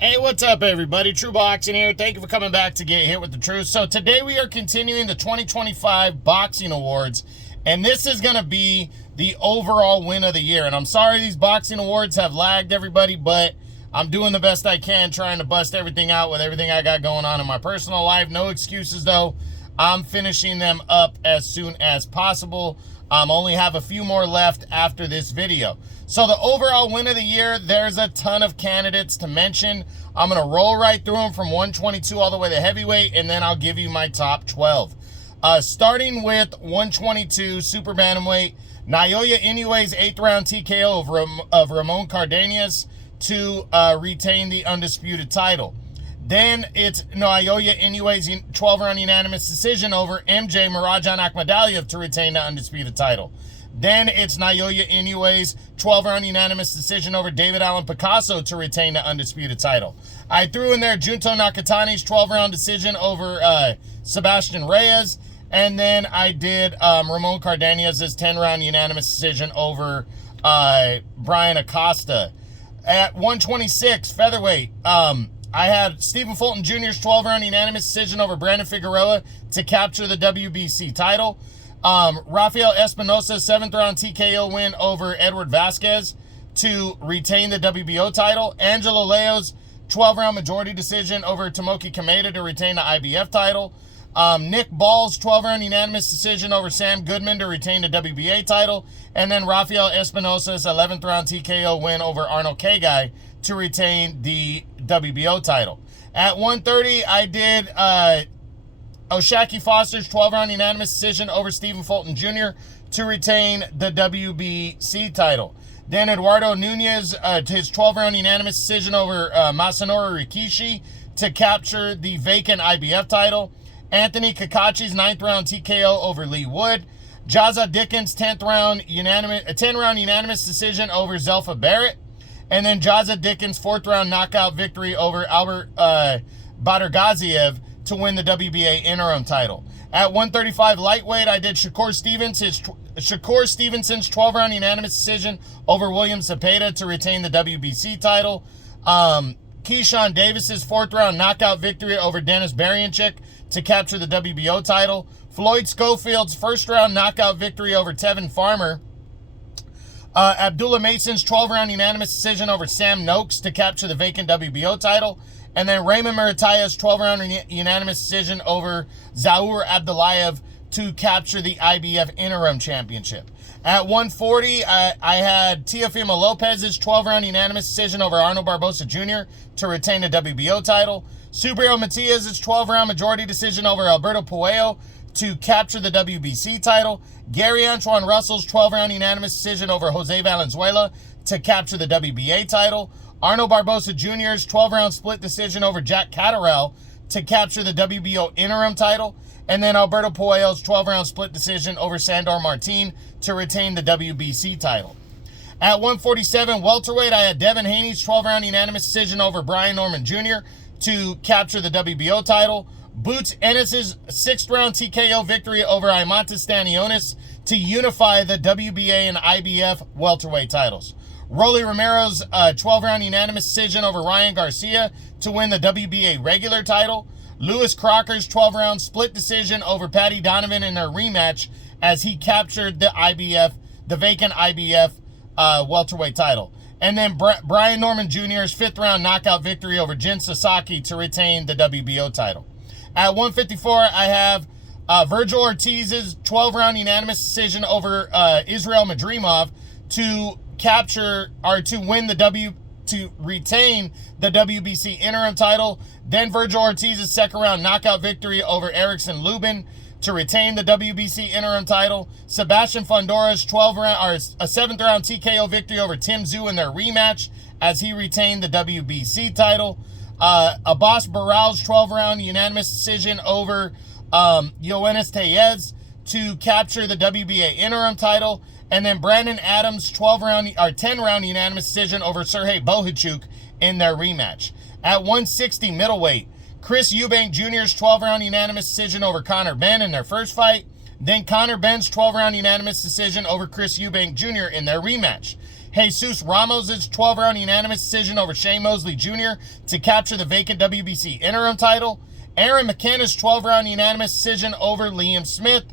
Hey, what's up, everybody? True Boxing here. Thank you for coming back to Get Hit with the Truth. So today we are continuing the 2025 Boxing Awards, and this is going to be the overall win of the year. And I'm sorry these Boxing Awards have lagged, everybody, but I'm doing the best I can trying to bust everything out with everything I got going on in my personal life. No excuses, though. I'm finishing them up as soon as possible. Only have a few more left after this video. So the overall win of the year, there's a ton of candidates to mention. I'm going to roll right through them from 122 all the way to heavyweight, and then I'll give you my top 12. Starting with 122 super bantamweight, Naoya Inoue's 8th round TKO of Ramon Cardenas to retain the undisputed title. Then it's Naoya Inoue's 12-round unanimous decision over MJ Marajan Akhmadaliev to retain the undisputed title. Then it's Naoya Inoue's 12-round unanimous decision over David Allen Picasso to retain the undisputed title. I threw in there Junto Nakatani's 12-round decision over Sebastian Reyes. And then I did Ramon Cardenas' 10-round unanimous decision over Brian Acosta. At 126 featherweight, I had Stephen Fulton Jr.'s 12-round unanimous decision over Brandon Figueroa to capture the WBC title. Rafael Espinosa's 7th-round TKO win over Edward Vasquez to retain the WBO title. Angelo Leo's 12-round majority decision over Tomoki Kameda to retain the IBF title. Nick Ball's 12-round unanimous decision over Sam Goodman to retain the WBA title. And then Rafael Espinosa's 11th-round TKO win over Arnold Kaigai to retain the WBO title. At 130, I did O'Shaquie Foster's 12-round unanimous decision over Stephen Fulton Jr. to retain the WBC title. Then Eduardo Nunez, his 12-round unanimous decision over Masanori Rikishi to capture the vacant IBF title. Anthony Kakachi's 9th-round TKO over Lee Wood. Jaza Dickens' 10-round unanimous decision over Zelfa Barrett. And then Jaza Dickens' 4th-round knockout victory over Albert Badargaziev to win the WBA interim title. At 135 lightweight, I did Shakur Stevenson's 12-round unanimous decision over William Zepeda to retain the WBC title. Keyshawn Davis's 4th-round knockout victory over Dennis Berianchik to capture the WBO title. Floyd Schofield's 1st-round knockout victory over Tevin Farmer. Abdullah Mason's 12-round unanimous decision over Sam Noakes to capture the vacant WBO title. And then Raymond Maritaya's 12-round unanimous decision over Zaur Abdullayev to capture the IBF interim championship. At 140, I had Teofimo Lopez's 12-round unanimous decision over Arnold Barbosa Jr. to retain the WBO title. Subriel Matias's 12-round majority decision over Alberto Puello to capture the WBC title. Gary Antoine Russell's 12-round unanimous decision over Jose Valenzuela to capture the WBA title. Arnold Barbosa Jr.'s 12-round split decision over Jack Catterall to capture the WBO interim title. And then Alberto Puello's 12-round split decision over Sandor Martin to retain the WBC title. At 147 welterweight, I had Devin Haney's 12-round unanimous decision over Brian Norman Jr. to capture the WBO title. Boots Ennis' 6th-round TKO victory over Imantas Stanionis to unify the WBA and IBF welterweight titles. Rolly Romero's 12-round unanimous decision over Ryan Garcia to win the WBA regular title. Lewis Crocker's 12-round split decision over Paddy Donovan in their rematch as he captured the vacant IBF welterweight title. And then Brian Norman Jr.'s 5th-round knockout victory over Jin Sasaki to retain the WBO title. At 154, I have Virgil Ortiz's 12-round unanimous decision over Israel Madrimov to retain the WBC interim title. Then Virgil Ortiz's 2nd-round knockout victory over Erickson Lubin to retain the WBC interim title. Sebastian Fondora's 7th-round TKO victory over Tim Tszyu in their rematch as he retained the WBC title. Abbas Baral's 12-round unanimous decision over Yoenis Tellez to capture the WBA interim title. And then Brandon Adams' 10-round unanimous decision over Sergey Bohachuk in their rematch. At 160 middleweight, Chris Eubank Jr.'s 12-round unanimous decision over Conor Benn in their first fight. Then Conor Benn's 12-round unanimous decision over Chris Eubank Jr. in their rematch. Jesus Ramos' 12-round unanimous decision over Shane Mosley Jr. to capture the vacant WBC interim title. Aaron McKenna's 12-round unanimous decision over Liam Smith.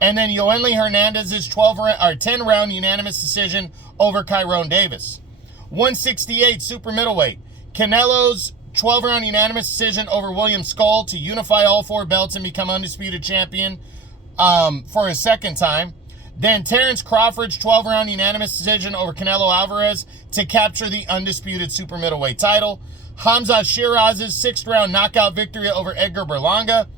And then Yoeli Hernandez's 10-round unanimous decision over Kyrone Davis. 168 super middleweight. Canelo's 12-round unanimous decision over William Skull to unify all 4 belts and become undisputed champion for his second time. Then Terrence Crawford's 12-round unanimous decision over Canelo Alvarez to capture the undisputed super middleweight title. Hamza Shiraz's 6th-round knockout victory over Edgar Berlanga.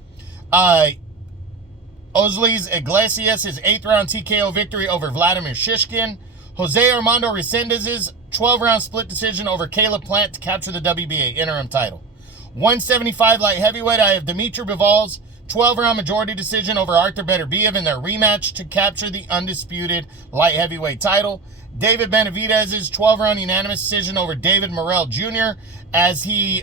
Osleys Iglesias, his 8th-round TKO victory over Vladimir Shishkin. Jose Armando Resendez's 12-round split decision over Caleb Plant to capture the WBA interim title. 175 light heavyweight, I have Dimitri Bivol's 12-round majority decision over Arthur Beterbiev in their rematch to capture the undisputed light heavyweight title. David Benavidez's 12-round unanimous decision over David Morrell Jr. as he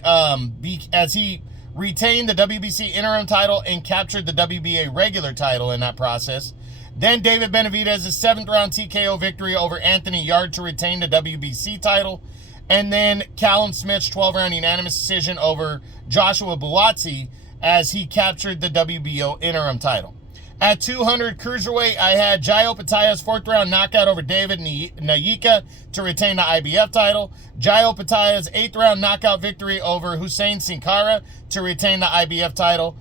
retained the WBC interim title and captured the WBA regular title in that process. Then David Benavidez's 7th-round TKO victory over Anthony Yard to retain the WBC title. And then Callum Smith's 12-round unanimous decision over Joshua Buatsi as he captured the WBO interim title. At 200 cruiserweight, I had Jai Opetaya's 4th-round knockout over David Nayika to retain the IBF title. Jai Opetaya's 8th-round knockout victory over Hussein Sin-Cara to retain the IBF title.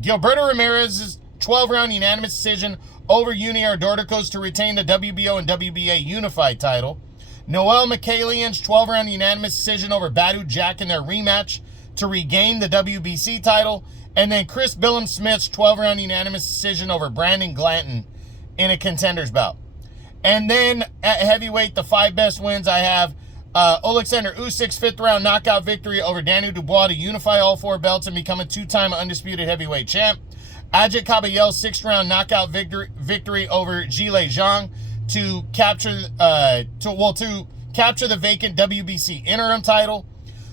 Gilberto Ramirez's 12-round unanimous decision over Junior Dorticos to retain the WBO and WBA unified title. Noel Mikhailian's 12-round unanimous decision over Badu Jack in their rematch to regain the WBC title. And then Chris Billum-Smith's 12-round unanimous decision over Brandon Glanton in a contender's bout. And then at heavyweight, the 5 best wins I have Alexander Usyk's 5th-round knockout victory over Daniel Dubois to unify all 4 belts and become a 2-time undisputed heavyweight champ. Ajay Kabayel's 6th-round knockout victory over Zhilei Zhang to capture the vacant WBC interim title.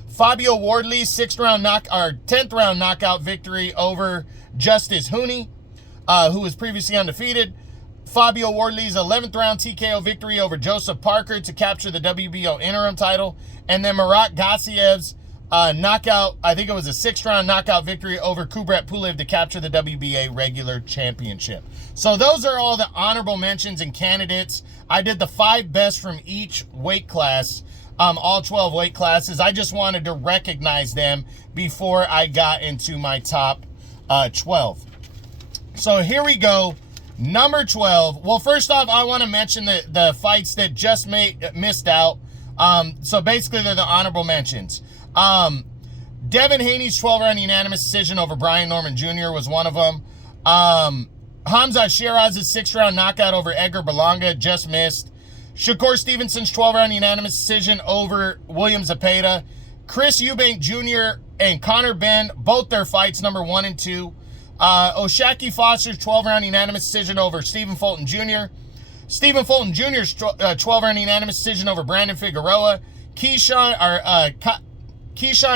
Fabio Wardley's 10th-round knockout victory over Justice Hooney, who was previously undefeated. Fabio Wardley's 11th-round TKO victory over Joseph Parker to capture the WBO interim title. And then Marat Gassiev's knockout, I think it was a 6th-round knockout victory over Kubrat Pulev to capture the WBA regular championship. So those are all the honorable mentions and candidates. I did the 5 best from each weight class, all 12 weight classes. I just wanted to recognize them before I got into my top 12. So here we go. Number 12. Well, first off, I want to mention the fights that just missed out. So basically, they're the honorable mentions. Devin Haney's 12-round unanimous decision over Brian Norman Jr. was one of them. Hamza Shiraz's 6th-round knockout over Edgar Berlanga just missed. Shakur Stevenson's 12-round unanimous decision over William Zepeda. Chris Eubank Jr. and Conor Benn, both their fights, number 1 and 2. O'Shaquie Foster's 12-round unanimous decision over Stephen Fulton Jr. Stephen Fulton Jr.'s 12-round unanimous decision over Brandon Figueroa. Keyshawn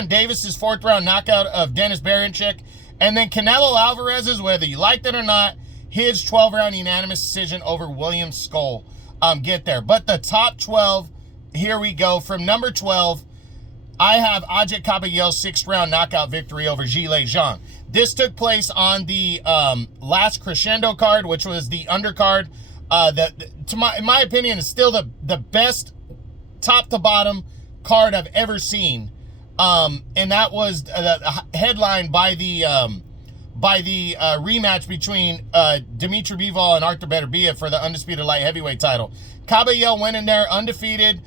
Davis's 4th-round knockout of Dennis Berinchik. And then Canelo Alvarez's, whether you liked it or not, his 12-round unanimous decision over William Skull. Get there. But the top 12, here we go. From number 12, I have Ajay Kabayel's 6th-round knockout victory over Zhilei Zhang. This took place on the last Crescendo card, which was the undercard. In my opinion, is still the best top-to-bottom card I've ever seen. And that was headlined by the rematch between Dimitri Bivol and Arthur Beterbiev for the undisputed light heavyweight title. Kabayel went in there undefeated.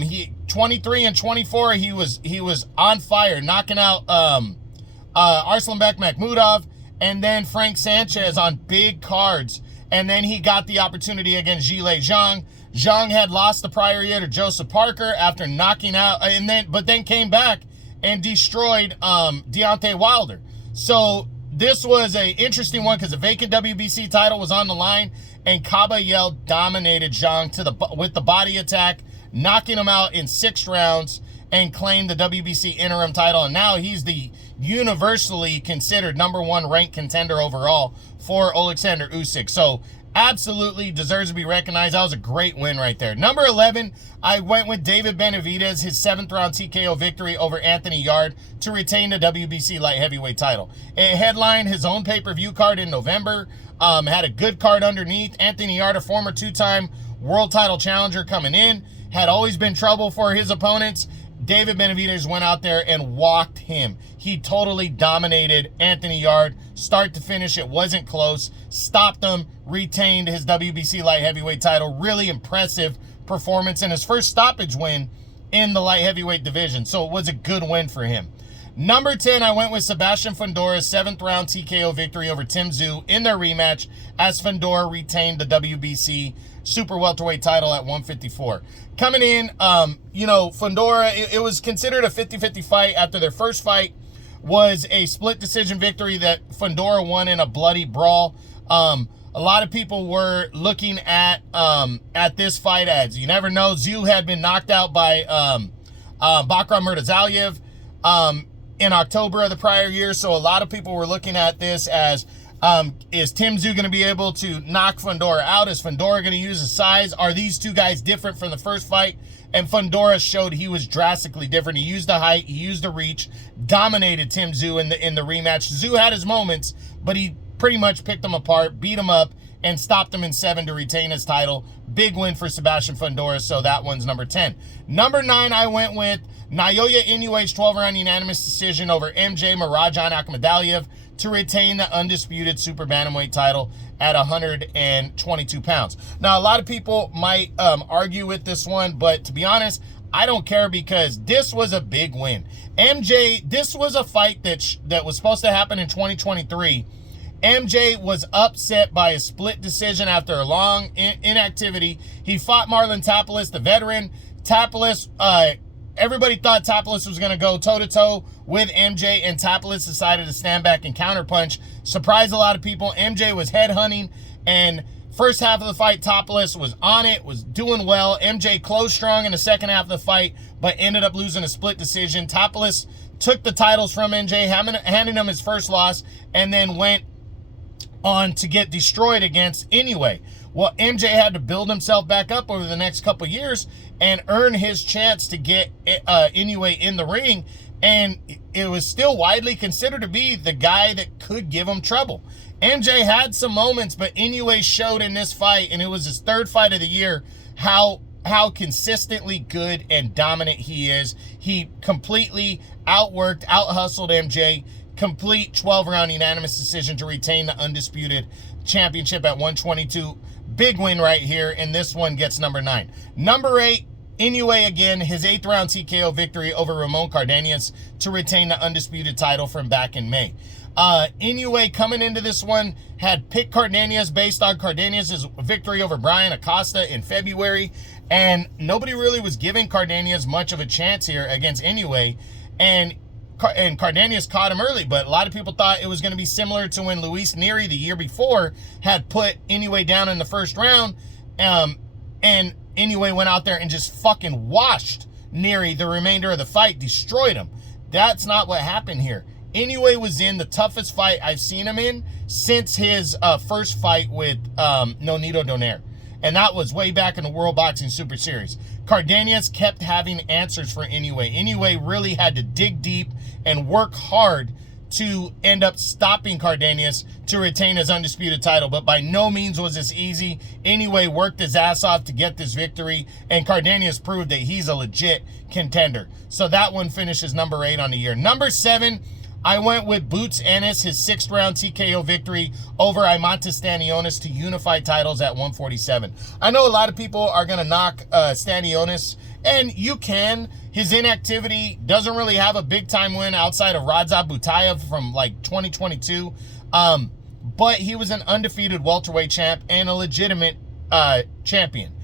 He 23 and 24. He was on fire, knocking out Arslanbek Makhmudov and then Frank Sanchez on big cards. And then he got the opportunity against Zhilei Zhang. Zhang had lost the prior year to Joseph Parker after knocking out, but then came back and destroyed Deontay Wilder. So this was an interesting one because the vacant WBC title was on the line, and Kabayel dominated Zhang with the body attack, knocking him out in 6 rounds and claimed the WBC interim title. And now he's the universally considered number 1 ranked contender overall for Alexander Usyk. So absolutely deserves to be recognized. That was a great win right there. Number 11, I went with David Benavidez, his 7th round TKO victory over Anthony Yarde to retain the WBC light heavyweight title. It headlined his own pay-per-view card in November, had a good card underneath. Anthony Yarde, a former 2-time world title challenger coming in, had always been trouble for his opponents. David Benavidez went out there and walked him. He totally dominated Anthony Yarde, start to finish. It wasn't close. Stopped him, retained his WBC light heavyweight title. Really impressive performance in his first stoppage win in the light heavyweight division. So it was a good win for him. Number 10, I went with Sebastian Fundora's 7th round TKO victory over Tim Tszyu in their rematch as Fundora retained the WBC super welterweight title at 154. Coming in, Fundora, it was considered a 50-50 fight after their first fight was a split decision victory that Fundora won in a bloody brawl. A lot of people were looking at this fight as, you never know, Tszyu had been knocked out by Bakram Murtazaliev in October of the prior year, so a lot of people were looking at this as, is Tim Tszyu going to be able to knock Fundora out? Is Fundora going to use his size? Are these two guys different from the first fight? And Fundora showed he was drastically different. He used the height, he used the reach, dominated Tim Tszyu in the rematch. Tszyu had his moments, but he pretty much picked him apart, beat him up, and stopped him in 7 to retain his title. Big win for Sebastian Fundora, so that one's number 10. Number 9, I went with Naoya Inoue's 12-round unanimous decision over MJ Marajan Akhmadaliev to retain the undisputed super bantamweight title at 122 pounds. Now, a lot of people might argue with this one, but to be honest, I don't care because this was a big win. MJ, this was a fight that was supposed to happen in 2023. MJ was upset by a split decision after a long inactivity. He fought Marlon Tapales, the veteran. Tapales, everybody thought Tapales was going to go toe-to-toe with MJ, and Tapales decided to stand back and counterpunch. Surprised a lot of people. MJ was headhunting, and first half of the fight, Tapales was on it, was doing well. MJ closed strong in the second half of the fight, but ended up losing a split decision. Tapales took the titles from MJ, handing him his first loss, and then went on to get destroyed against Inoue. Well, MJ had to build himself back up over the next couple of years and earn his chance to get Inoue in the ring, and it was still widely considered to be the guy that could give him trouble. MJ had some moments, but Inoue showed in this fight, and it was his 3rd fight of the year, how consistently good and dominant he is. He completely outworked, out-hustled MJ, complete 12-round unanimous decision to retain the undisputed championship at 122. Big win right here, and this one gets number 9. Number 8, Inoue again, his 8th round TKO victory over Ramon Cardenas to retain the undisputed title from back in May. Inoue coming into this one had picked Cardenas based on Cardenas' victory over Brian Acosta in February, and nobody really was giving Cardenas much of a chance here against Inoue, and Cardenas caught him early, but a lot of people thought it was going to be similar to when Luis Nery the year before had put Inoue down in the first round, and Inoue went out there and just fucking washed Nery the remainder of the fight, destroyed him. That's not what happened here. Inoue was in the toughest fight I've seen him in since his first fight with Nonito Donaire, and that was way back in the World Boxing Super Series. Cardenas kept having answers for Inoue. Inoue really had to dig deep and work hard to end up stopping Cardenas to retain his undisputed title, but by no means was this easy. Inoue worked his ass off to get this victory, and Cardenas proved that he's a legit contender. So that one finishes number 8 on the year. Number 7, I went with Boots Ennis, his 6th round TKO victory over Imantas Stanionis to unify titles at 147. I know a lot of people are going to knock Stanionis, and you can. His inactivity doesn't really have a big-time win outside of Radza Butayev from, 2022. But he was an undefeated welterweight champ and a legitimate champion.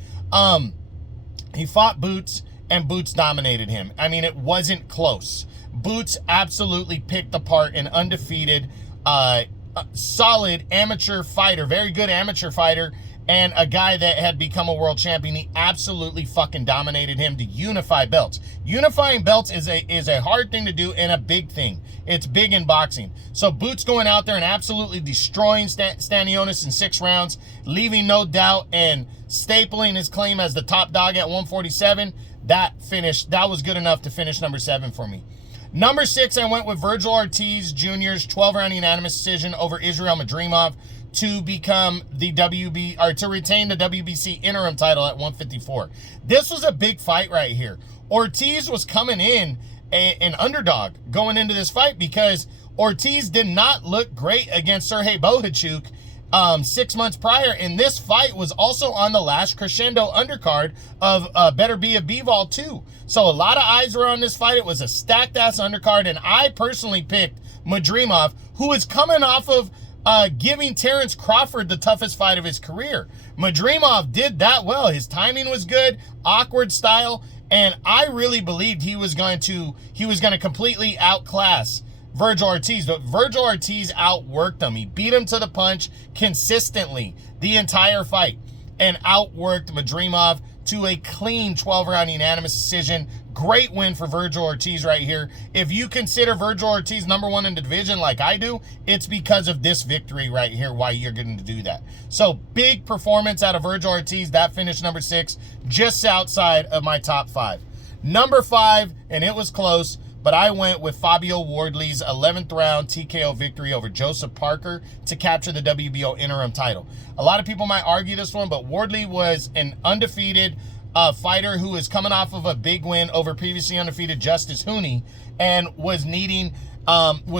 He fought Boots, and Boots dominated him. I mean, it wasn't close. Boots absolutely picked apart an undefeated, solid amateur fighter, very good amateur fighter, and a guy that had become a world champion. He absolutely fucking dominated him to unify belts. Unifying belts is a hard thing to do and a big thing. It's big in boxing. So Boots going out there and absolutely destroying Stanionis in 6 rounds, leaving no doubt and stapling his claim as the top dog at 147, that was good enough to finish number 7 for me. Number 6, I went with Vergil Ortiz Jr.'s 12-round unanimous decision over Israel Madrimov to become the to retain the WBC interim title at 154. This was a big fight right here. Ortiz was coming in an underdog going into this fight because Ortiz did not look great against Sergey Bohachuk 6 months prior, and this fight was also on the last crescendo undercard of Better Be a Bivol 2. So a lot of eyes were on this fight. It was a stacked-ass undercard, and I personally picked Madrimov, who is coming off of giving Terrence Crawford the toughest fight of his career. Madrimov did that well. His timing was good, awkward style, and I really believed he was going to completely outclass Vergil Ortiz. But Vergil Ortiz outworked him. He beat him to the punch consistently the entire fight and outworked Madrimov to a clean 12-round unanimous decision. Great win for Vergil Ortiz right here. If you consider Vergil Ortiz number 1 in the division like I do, it's because of this victory right here why you're going to do that. So big performance out of Vergil Ortiz. That finished number 6, just outside of my top 5. Number 5, and it was close, but I went with Fabio Wardley's 11th round TKO victory over Joseph Parker to capture the WBO interim title. A lot of people might argue this one, but Wardley was an undefeated fighter who is coming off of a big win over previously undefeated Justice Hooney, and was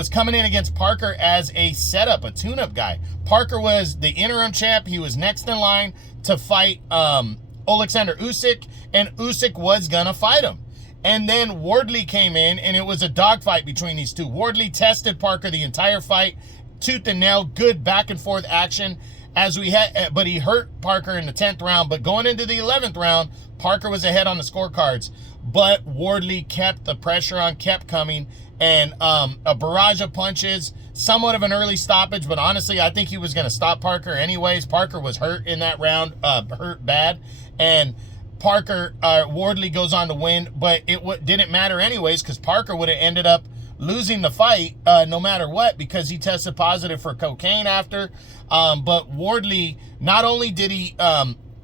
coming in against Parker as a setup, a tune-up guy. Parker was the interim champ. He was next in line to fight Alexander Usyk, and Usyk was gonna fight him. And then Wardley came in, and it was a dogfight between these two. Wardley tested Parker the entire fight, tooth and nail, good back and forth action. But he hurt Parker in the 10th round. But going into the 11th round, Parker was ahead on the scorecards. But Wardley kept the pressure on, kept coming, and a barrage of punches, somewhat of an early stoppage. But honestly, I think he was going to stop Parker anyways. Parker was hurt in that round, hurt bad, and Wardley goes on to win, but it didn't matter anyways because Parker would have ended up losing the fight no matter what because he tested positive for cocaine after. But Wardley, not only did he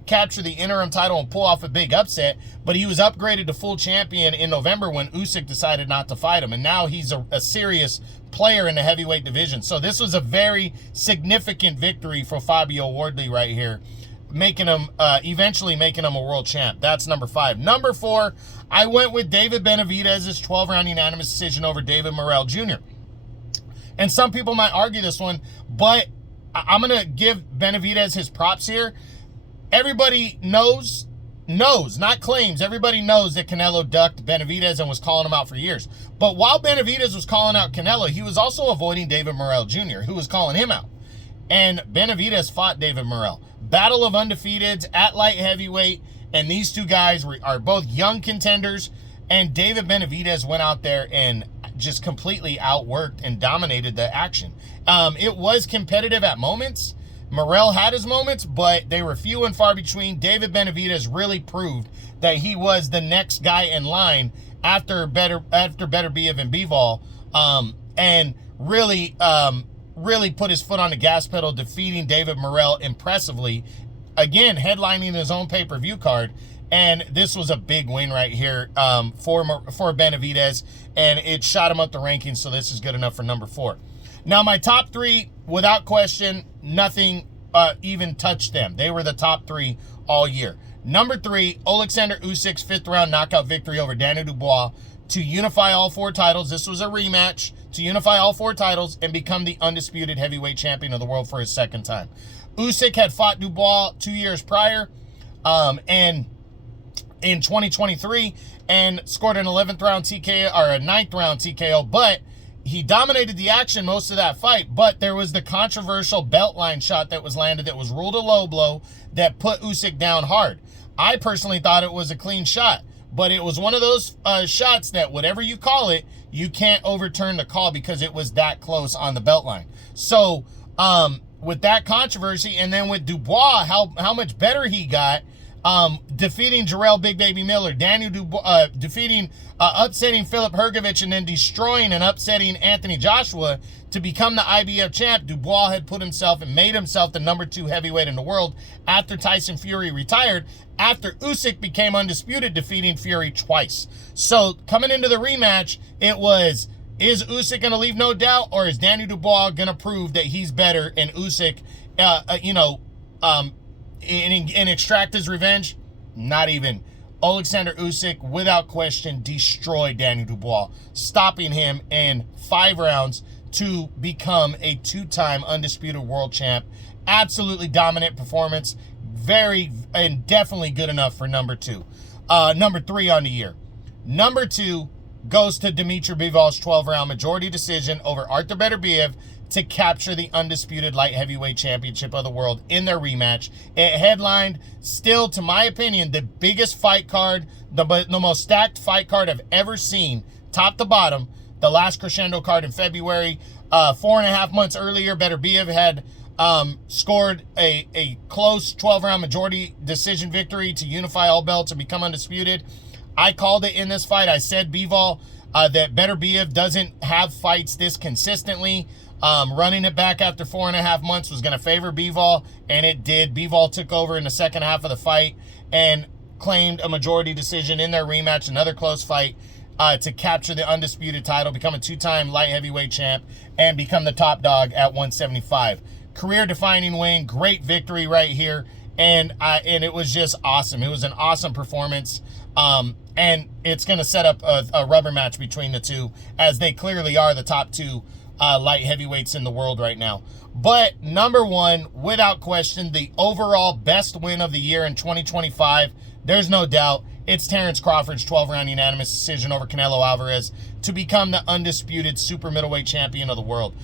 capture the interim title and pull off a big upset, but he was upgraded to full champion in November when Usyk decided not to fight him, and now he's a serious player in the heavyweight division. So this was a very significant victory for Fabio Wardley right here, eventually making him a world champ. That's number 5. Number 4, I went with David Benavidez's 12-round unanimous decision over David Morrell Jr. And some people might argue this one, but I'm going to give Benavidez his props here. Everybody knows, not claims, everybody knows that Canelo ducked Benavidez and was calling him out for years. But while Benavidez was calling out Canelo, he was also avoiding David Morrell Jr., who was calling him out. And Benavidez fought David Morrell. Battle of undefeateds at light heavyweight, and these two guys are both young contenders, and David Benavidez went out there and just completely outworked and dominated the action. It was competitive at moments. Morrell had his moments, but they were few and far between. David Benavidez really proved that he was the next guy in line after Better Be a Bivol, and really put his foot on the gas pedal, defeating David Morrell impressively. Again, headlining his own pay-per-view card. And this was a big win right here for Benavidez, and it shot him up the rankings, so this is good enough for number 4. Now, my top 3, without question, nothing even touched them. They were the top 3 all year. Number 3, Alexander Usyk's 5th-round knockout victory over Daniel Dubois to unify all 4 titles. This was a rematch to unify all 4 titles and become the undisputed heavyweight champion of the world for his 2nd time. Usyk had fought Dubois 2 years prior, and in 2023, and scored an 11th round TKO or a 9th round TKO, but he dominated the action most of that fight. But there was the controversial belt line shot that was landed that was ruled a low blow that put Usyk down hard. I personally thought it was a clean shot, but it was one of those shots that whatever you call it, you can't overturn the call because it was that close on the belt line. So with that controversy, and then with Dubois, how much better he got, defeating Jarrell Big Baby Miller, Daniel Dubois, upsetting Filip Hrgovic, and then destroying and upsetting Anthony Joshua to become the IBF champ. Dubois had put himself and made himself the #2 heavyweight in the world after Tyson Fury retired, after Usyk became undisputed, defeating Fury twice. So coming into the rematch, it was, is Usyk going to leave no doubt, or is Daniel Dubois going to prove that he's better and Usyk, and extract his revenge? Not even. Alexander Usyk, without question, destroyed Daniel Dubois, stopping him in 5 rounds to become a 2-time undisputed world champ. Absolutely dominant performance. Very and definitely good enough for #2. #3 on the year. #2 goes to Dmitry Bivol's 12-round majority decision over Artur Beterbiev to capture the undisputed light heavyweight championship of the world in their rematch. It headlined, still, to my opinion, the biggest fight card, the most stacked fight card I've ever seen, top to bottom. The last Crescendo card in February. 4.5 months earlier, Beterbiev had scored a close 12-round majority decision victory to unify all belts and become undisputed. I called it in this fight. I said Bivol, that Beterbiev doesn't have fights this consistently. Running it back after 4.5 months was going to favor Bivol, and it did. Bivol took over in the second half of the fight and claimed a majority decision in their rematch, another close fight, to capture the undisputed title, become a 2-time light heavyweight champ, and become the top dog at 175. Career-defining win, great victory right here, and it was just awesome. It was an awesome performance, and it's going to set up a rubber match between the two, as they clearly are the top 2 light heavyweights in the world right now. But #1, without question, the overall best win of the year in 2025, there's no doubt, it's Terence Crawford's 12-round unanimous decision over Canelo Alvarez to become the undisputed super middleweight champion of the world.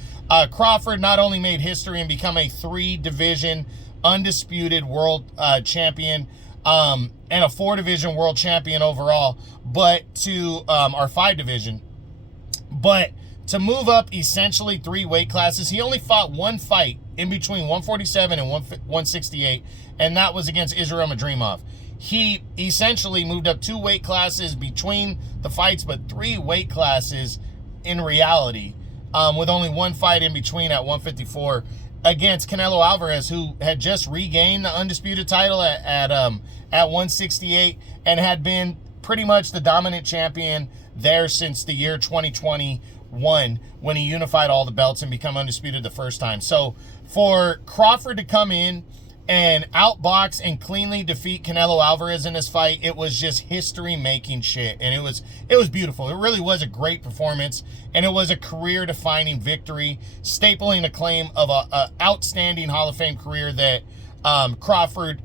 Crawford not only made history and become a 3-division undisputed world champion, and a 4-division world champion overall, but to, or 5-division, but to move up essentially 3 weight classes. He only fought 1 fight in between 147 and 168, and that was against Israel Madrimov. He essentially moved up 2 weight classes between the fights, but 3 weight classes in reality, with only 1 fight in between at 154 against Canelo Alvarez, who had just regained the undisputed title at 168 and had been pretty much the dominant champion there since the year 2021, when he unified all the belts and become undisputed the first time. So for Crawford to come in and outbox and cleanly defeat Canelo Alvarez in this fight, it was just history-making shit, and it was beautiful. It really was a great performance, and it was a career-defining victory, stapling a claim of a outstanding Hall of Fame career that Crawford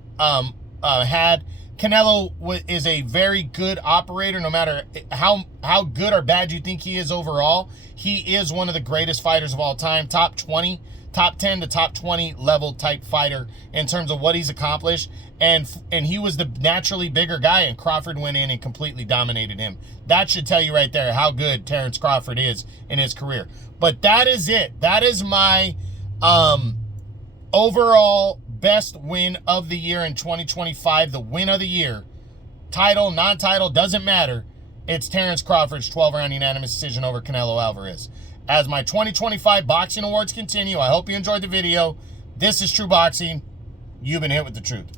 had. Canelo is a very good operator, no matter how good or bad you think he is overall. He is one of the greatest fighters of all time, top 20, top 10 to top 20 level type fighter in terms of what he's accomplished. And he was the naturally bigger guy, and Crawford went in and completely dominated him. That should tell you right there how good Terence Crawford is in his career. But that is it. That is my overall best win of the year in 2025. The win of the year, title, non-title, doesn't matter. It's Terence Crawford's 12-round unanimous decision over Canelo Alvarez. As my 2025 boxing awards continue, I hope you enjoyed the video. This is True Boxing. You've been hit with the truth.